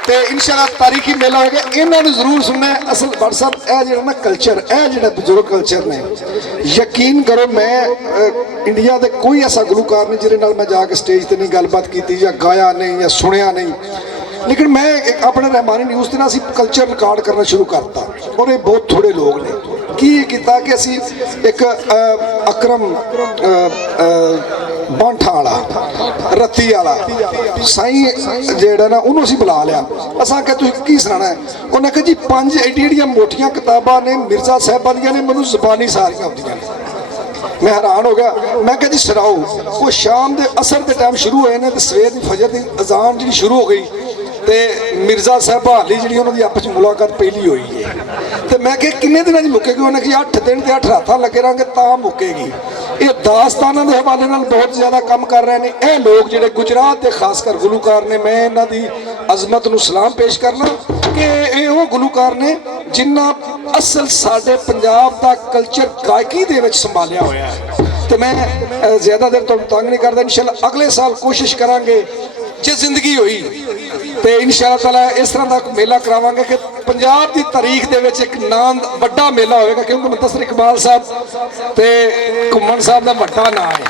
तो इंशाअल्लाह तारीखी मेला होगा, इन्होंने जरूर सुनना है। असल भट्ट साहब यह जो ना कल्चर, यह जो बुजुर्ग कल्चर ने, यकीन करो मैं इंडिया के कोई ऐसा गुलूकार नहीं जिहदे नाल मैं जाके स्टेज पर नहीं गलबात की या गाया नहीं या सुनिया नहीं, लेकिन मैं अपने रहमानी न्यूज़ के ना असी कल्चर रिकॉर्ड करना शुरू करता और ये बहुत थोड़े लोग ने की किया कि असी एक अकरम बांठा वाला रत्ती वाला साई जेड़ा ना उन्होंने असी बुला लिया। असा क्या तुम की सुनाना है? उन्हें कहा जी 5 एडियां मोटियां किताबां ने मिर्जा साहबा दियां ने, मैनूं ज़बानी सारियां आउंदियां ने। मैं हैरान हो गया। मैं कहा जी सुनाओ। वो शाम के असर के टाइम शुरू होए ने, सवेर की फजर की अजान जी शुरू हो गई, तो मिर्जा साहबा हाली जी उन्होंने आपस में मुलाकात पहली हुई है। तो मैं क्या किन्ने दिन मुकेगी? उन्हें कि 8 दिन तो 8 रात लगे रहेंगे तो मुकेगी। ये दास्तानों के हवाले नाल बहुत ज़्यादा काम कर रहे हैं ये लोग जोड़े गुजरात के खासकर गुलूकार ने। मैं इन्हों की अजमत नूं सलाम पेश करना कि ये वो गुलूकार ने जिन्ना असल साडे पंजाब का कल्चर गायकी दे विच संभालिया होया है। तो मैं ज़्यादा देर तो तंग नहीं करता। इंशाअल्लाह अगले साल कोशिश करांगे जे जिंदगी हुई तो इंशाअल्लाह ताला इस तरह का मेला करावांगे कि पंजाब की तारीख दे विच एक नाम बड़ा मेला होएगा, क्योंकि मुंतसर इकबाल साहब ते घुम्मन साहब का बड़ा नाम है।